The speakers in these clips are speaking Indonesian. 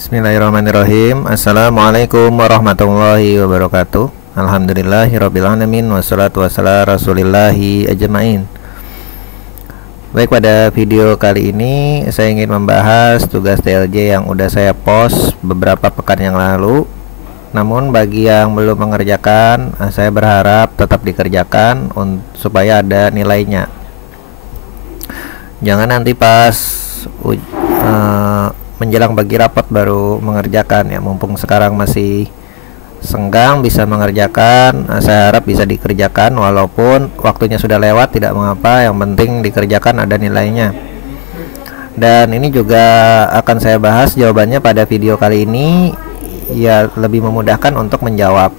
Bismillahirrahmanirrahim. Assalamualaikum warahmatullahi wabarakatuh. Alhamdulillahirrabbilalamin. Wassalatu wassalamu rasulillahi ajma'in. Baik, pada video kali ini saya ingin membahas tugas TLJ yang udah saya post beberapa pekan yang lalu. Namun bagi yang belum mengerjakan, saya berharap tetap dikerjakan supaya ada nilainya. Jangan nanti pas menjelang bagi rapot baru mengerjakan ya, mumpung sekarang masih senggang bisa mengerjakan. Saya harap bisa dikerjakan walaupun waktunya sudah lewat, tidak mengapa, yang penting dikerjakan, ada nilainya. Dan ini juga akan saya bahas jawabannya pada video kali ini, ya lebih memudahkan untuk menjawab.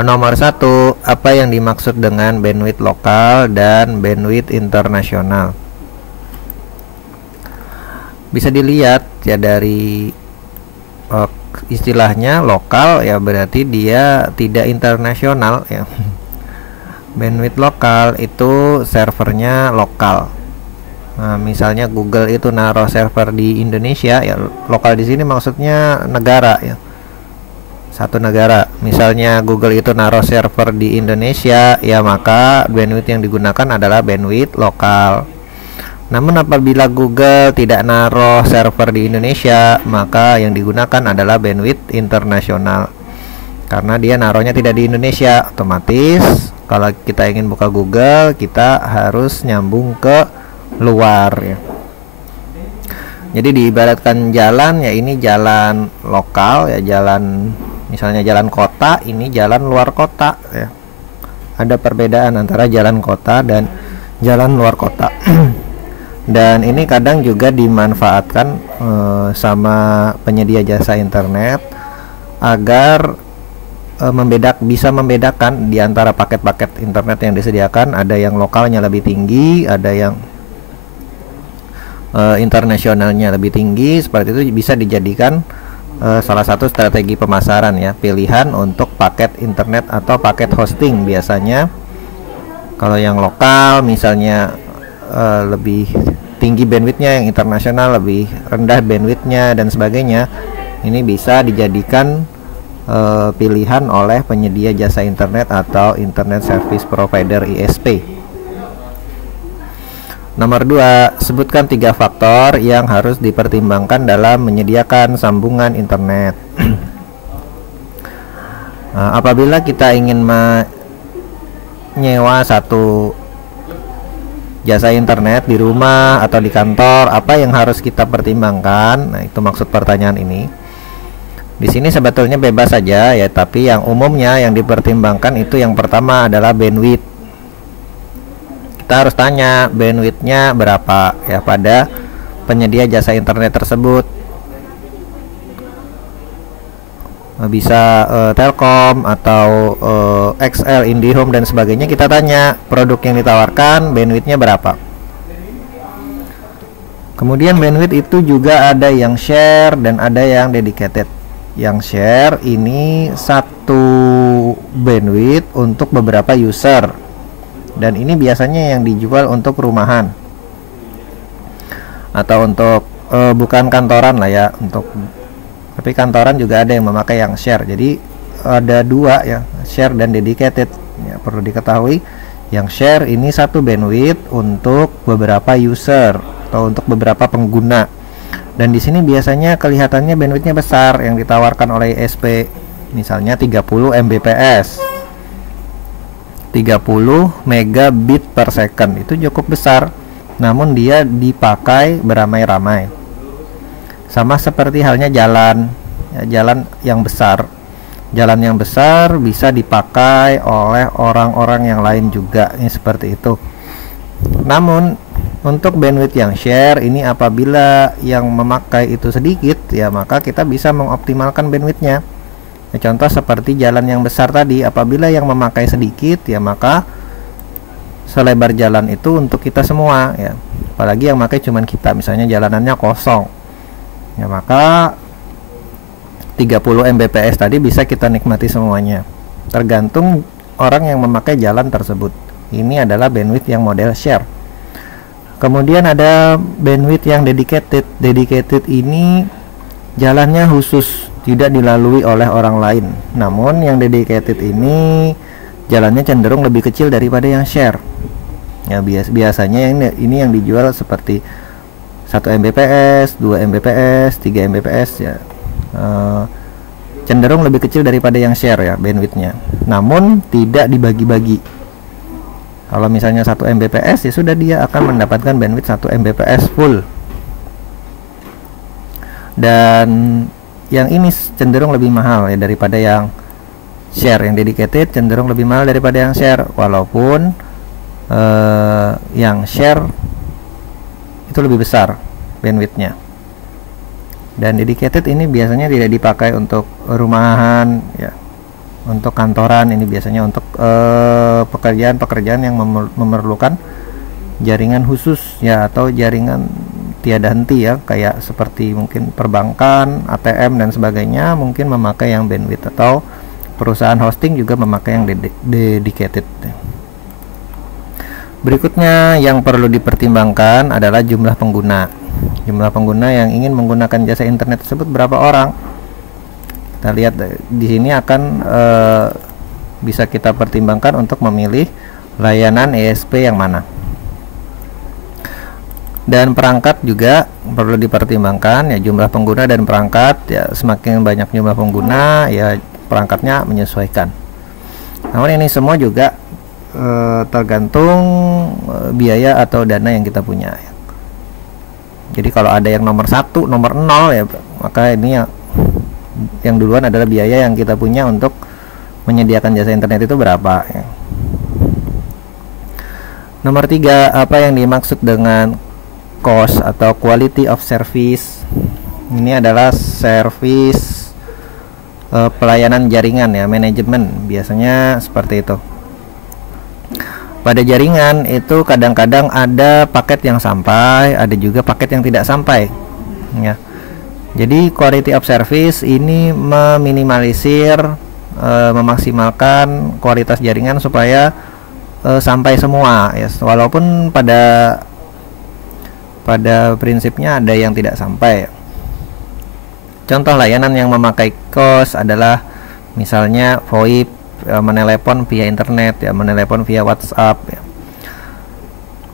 Nomor 1, apa yang dimaksud dengan bandwidth lokal dan bandwidth internasional? Bisa dilihat ya dari istilahnya lokal ya, berarti dia tidak internasional ya. Bandwidth lokal itu servernya lokal. Nah, misalnya Google itu naruh server di Indonesia ya, lokal di sini maksudnya negara ya, satu negara. Misalnya Google itu naruh server di Indonesia ya, maka bandwidth yang digunakan adalah bandwidth lokal. Namun apabila Google tidak naruh server di Indonesia, maka yang digunakan adalah bandwidth internasional. Karena dia naruhnya tidak di Indonesia, otomatis kalau kita ingin buka Google, kita harus nyambung ke luar ya. Jadi diibaratkan jalan ya, ini jalan lokal ya, jalan misalnya jalan kota, ini jalan luar kota ya. Ada perbedaan antara jalan kota dan jalan luar kota. Dan ini kadang juga dimanfaatkan sama penyedia jasa internet agar bisa membedakan di antara paket-paket internet yang disediakan. Ada yang lokalnya lebih tinggi, ada yang internasionalnya lebih tinggi. Seperti itu bisa dijadikan salah satu strategi pemasaran ya, pilihan untuk paket internet atau paket hosting. Biasanya kalau yang lokal misalnya lebih tinggi bandwidthnya, yang internasional lebih rendah bandwidthnya dan sebagainya. Ini bisa dijadikan pilihan oleh penyedia jasa internet atau internet service provider ISP. Nomor 2, sebutkan 3 faktor yang harus dipertimbangkan dalam menyediakan sambungan internet. Apabila kita ingin menyewa satu jasa internet di rumah atau di kantor, apa yang harus kita pertimbangkan? Nah, itu maksud pertanyaan ini. Di sini sebetulnya bebas saja ya, tapi yang umumnya yang dipertimbangkan itu yang pertama adalah bandwidth. Kita harus tanya bandwidthnya berapa ya pada penyedia jasa internet tersebut. Bisa Telkom atau XL, IndiHome dan sebagainya. Kita tanya produk yang ditawarkan bandwidthnya berapa. Kemudian bandwidth itu juga ada yang share dan ada yang dedicated. Yang share ini satu bandwidth untuk beberapa user, dan ini biasanya yang dijual untuk rumahan atau untuk bukan kantoran lah ya, tapi kantoran juga ada yang memakai yang share. Jadi ada dua ya, share dan dedicated ya. Perlu diketahui yang share ini satu bandwidth untuk beberapa user atau untuk beberapa pengguna, dan di sini biasanya kelihatannya bandwidthnya besar yang ditawarkan oleh ISP. Misalnya 30 Mbps, 30 megabit per second, itu cukup besar, namun dia dipakai beramai-ramai. Sama seperti halnya jalan ya, jalan yang besar. Jalan yang besar bisa dipakai oleh orang-orang yang lain juga, ini seperti itu. Namun untuk bandwidth yang share ini, apabila yang memakai itu sedikit ya, maka kita bisa mengoptimalkan bandwidthnya ya, contoh seperti jalan yang besar tadi, apabila yang memakai sedikit ya, maka selebar jalan itu untuk kita semua ya. Apalagi yang memakai cuman kita, misalnya jalanannya kosong ya, maka 30 Mbps tadi bisa kita nikmati semuanya, tergantung orang yang memakai jalan tersebut. Ini adalah bandwidth yang model share. Kemudian ada bandwidth yang dedicated. Dedicated ini jalannya khusus, tidak dilalui oleh orang lain. Namun yang dedicated ini jalannya cenderung lebih kecil daripada yang share. Ya, biasanya ini yang dijual seperti 1 Mbps, 2 Mbps, 3 Mbps ya. Cenderung lebih kecil daripada yang share ya bandwidthnya. Namun tidak dibagi-bagi. Kalau misalnya 1 Mbps ya sudah, dia akan mendapatkan bandwidth 1 Mbps full. Dan yang ini cenderung lebih mahal ya daripada yang share. Yang dedicated cenderung lebih mahal daripada yang share, walaupun yang share itu lebih besar bandwidthnya. Dan dedicated ini biasanya tidak dipakai untuk rumahan ya, untuk kantoran. Ini biasanya untuk pekerjaan-pekerjaan yang memerlukan jaringan khusus ya, atau jaringan tiada henti ya, kayak seperti mungkin perbankan, ATM dan sebagainya mungkin memakai yang bandwidth, atau perusahaan hosting juga memakai yang dedicated. Berikutnya yang perlu dipertimbangkan adalah jumlah pengguna. Jumlah pengguna yang ingin menggunakan jasa internet tersebut berapa orang. Kita lihat di sini akan bisa kita pertimbangkan untuk memilih layanan ESP yang mana. Dan perangkat juga perlu dipertimbangkan ya, jumlah pengguna dan perangkat ya, semakin banyak jumlah pengguna ya perangkatnya menyesuaikan. Namun ini semua juga tergantung biaya atau dana yang kita punya ya. Jadi kalau ada yang nomor 1, nomor 0 ya, maka ini yang duluan adalah biaya yang kita punya untuk menyediakan jasa internet itu berapa ya. Nomor 3, apa yang dimaksud dengan cost atau quality of service? Ini adalah service pelayanan jaringan ya, manajemen, biasanya seperti itu. Pada jaringan itu kadang-kadang ada paket yang sampai, ada juga paket yang tidak sampai ya. Jadi quality of service ini meminimalisir, memaksimalkan kualitas jaringan supaya sampai semua ya, walaupun pada prinsipnya ada yang tidak sampai. Contoh layanan yang memakai cost adalah misalnya VoIP, menelepon via internet ya, menelepon via WhatsApp ya,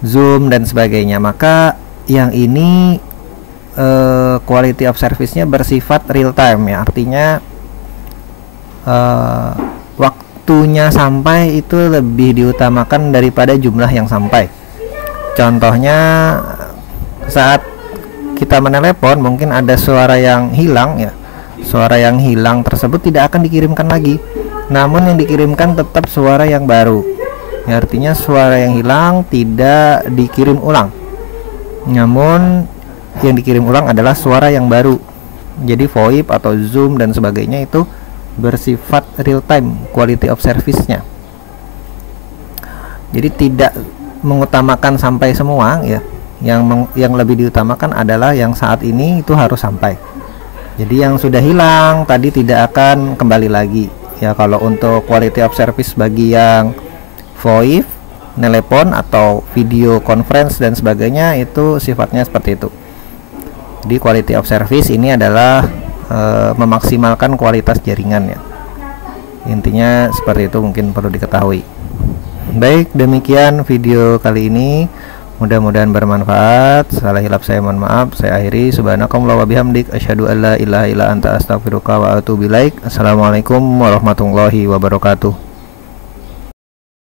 Zoom dan sebagainya. Maka yang ini quality of service-nya bersifat real time ya, artinya waktunya sampai itu lebih diutamakan daripada jumlah yang sampai. Contohnya saat kita menelepon mungkin ada suara yang hilang ya, suara yang hilang tersebut tidak akan dikirimkan lagi, namun yang dikirimkan tetap suara yang baru ya, artinya suara yang hilang tidak dikirim ulang, namun yang dikirim ulang adalah suara yang baru. Jadi VoIP atau Zoom dan sebagainya itu bersifat real time quality of service-nya. Jadi tidak mengutamakan sampai semua ya, yang lebih diutamakan adalah yang saat ini itu harus sampai. Jadi yang sudah hilang tadi tidak akan kembali lagi ya. Kalau untuk quality of service bagi yang VoIP, telepon atau video conference dan sebagainya itu sifatnya seperti itu. Jadi quality of service ini adalah memaksimalkan kualitas jaringan ya. Intinya seperti itu, mungkin perlu diketahui. Baik, demikian video kali ini. Mudah-mudahan bermanfaat. Salah hilap saya mohon maaf. Saya akhiri. Subhanakallah wa bihamdik, asyhadu an la ilaha illa anta astaghfiruka wa atubu ilaik. Assalamualaikum warahmatullahi wabarakatuh.